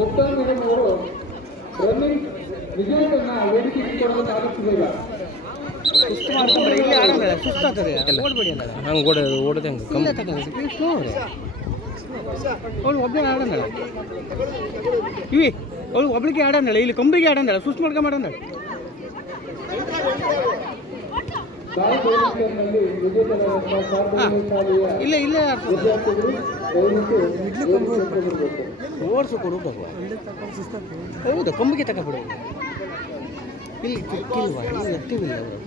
ಮುಕ್ತಾಯ ಮೇಡಮ್ ಅವರು ರನ್ನಿಂಗ್ ವಿಜಯವನ್ನು ವೇದಿಕೆಗೆ ಕೊಡಲು ಸಾಧಿಸಿದ್ದೀರ. ಸುಸ್ತು ಮಾಡ್ಕೊಂಡ್ರೆ ಇಲ್ಲಿ ಆಡೋಣ, ಸುಸ್ತಾಗ್ತದೆ. ಓಡಬೇಡಿ ಅಲ್ಲ, ಹಂಗೆ ಓಡೋದು ಹಂಗೆ ಕಮ್ಮಿ ಸ್ಲೋ ಅವ್ರೆ. ಅವಳು ಒಬ್ಬನೇ ಆಡೋಣ, ಇವಿ ಅವಳು ಒಬ್ಳಿಗೆ ಆಡೋಣ, ಇಲ್ಲಿ ಕಂಬಿಗೆ ಆಡೋಣ, ಸುಸ್ತು ಮಾಡ್ಕೊಂಡು ಮಾಡೋಣ. ಇಲ್ಲ ಇಲ್ಲೇ ಓಡಿಸು ಕೊಡು ಬರುವ. ಹೌದಾ, ಕೊಂಬಿಗೆ ತಗೊಬಿಡು. ಇಲ್ಲಿ ತುಕ್ಕಿಲ್ವಾ, ಇಲ್ಲಿ ಎತ್ತಿವಿಲ್ಲ ಅವರು.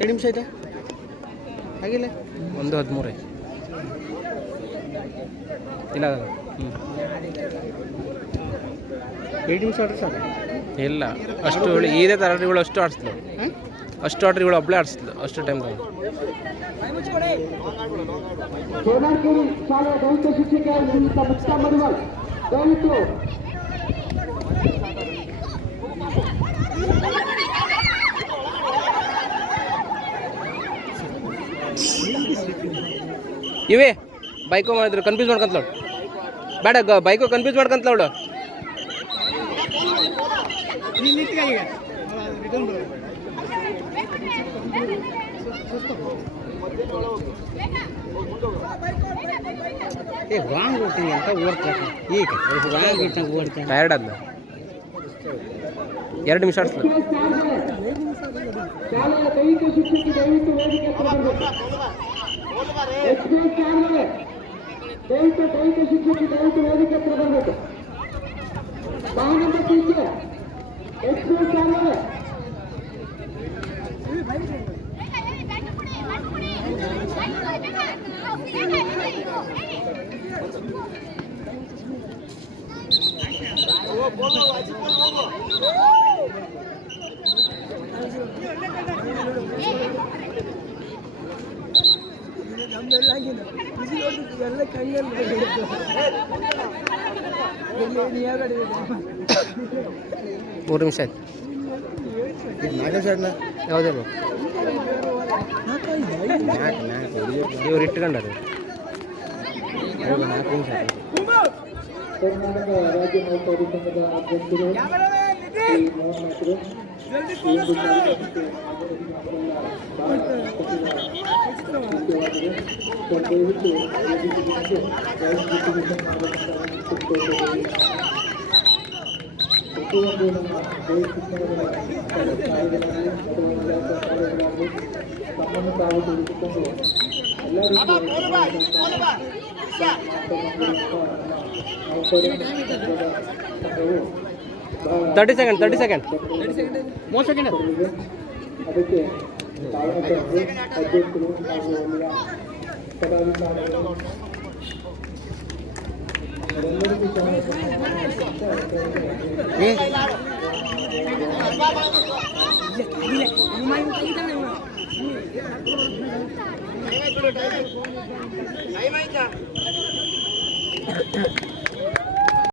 ಎರಡು ನಿಮಿಷ ಆಯ್ತಾ? ಹಾಗಿಲ್ಲ 1:13 ಇಲ್ಲ. 2 ನಿಮಿಷ ಆಡ್ರೆ ಸಾಕು. ಇಲ್ಲ ಅಷ್ಟು ಇದೇ ತರಗಳು ಅಷ್ಟು ಆಡಿಸ್ಲು, ಅಷ್ಟು ಆಡ್ರಿಗಳು ಒಬ್ಬಳೇ ಆಡಿಸ್ಲು ಅಷ್ಟು ಟೈಮ್. ಸೋನಾರ್ಕೆರೆ ಶಾಲೆಯ ದೈಹಿಕ ಶಿಕ್ಷಕ ಮುಕ್ತಾ ಮಡಿವಾಳ್ ದಯವಿಟ್ಟು ಇವೇ ಬೈಕೋ ಮಾಡಿದ್ರು ಕನ್ಫ್ಯೂಸ್ ಮಾಡ್ಕೊಂತ ಬೇಡ, ಬೈಕೋ ಕನ್ಫ್ಯೂಸ್ ಮಾಡ್ಕೊಂತ ನೋಡು. ರಾಂಗ್ ಓಡ್ತೀನಿ ಅಂತ ಓಡ್ತಾರೆ. ಈಗ ರಾಂಗ್ ಓಡ್ತೀನಿ ಟಯರ್ಡ್ ಅಲ್ಲ. 2 ನಿಮಿಷ ಆಡಿಸ್ಲ. ಶಾಲೆಯ ದೈಹಿಕ ಶಿಕ್ಷಕಿ ದಯವಿಟ್ಟು ವೇದಿಕೆ ದೈಹಿಕ ಶಿಕ್ಷಕಿ ದಯವಿಟ್ಟು ವೇದಿಕೆ ಹತ್ರ ಬರಬೇಕು. ಮಹಾನಂದ ಟೀಚರ್ ಎಕ್ಸ್ಪ್ರೆಸ್ ಚಾನಲ್ ಎಲ್ಲ ಕಣ್ಣಲ್ಲಿ 3 ನಿಮಿಷ ಆಯ್ತು. ಯಾವುದೇ ಇವ್ರು ಇಟ್ಕೊಂಡಾರೆ. 4 ನಿಮಿಷ ಆಯ್ತು. ಕರ್ನಾಟಕ ರಾಜ್ಯ ನೌಕರರ ಸಂಘದ ಅಧ್ಯಕ್ಷರು ಶ್ರೀ ಮೋಹನ್ ನಾಯ್ಕರು ದಯವಿಟ್ಟು ಪ್ರತಿಯೊಂದು ನಮ್ಮ ದೇಶ ಶಿಕ್ಷಣಗಳ ಕಾರ್ಯಗಳಾಗಲಿ ಅಥವಾ ಇಲಾಖಾ ಕಾರ್ಯಗಳಾಗಲಿ ತಮ್ಮನ್ನು ತಾವು ತಿಳಿದುಕೊಂಡು ಎಲ್ಲ ರೀತಿಯ ಸಂಘವು 30 ಸೆಕೆಂಡ್ ಅದಕ್ಕೆ ಪಾಲಕರು ಅಧ್ಯಕ್ಷರು ಹಾಗೂ ಅಲ್ಲಿಯ ಪದಾಧಿಕಾರಿಗಳು ಅವರೆಲ್ಲರಿಗೂ ಸಹ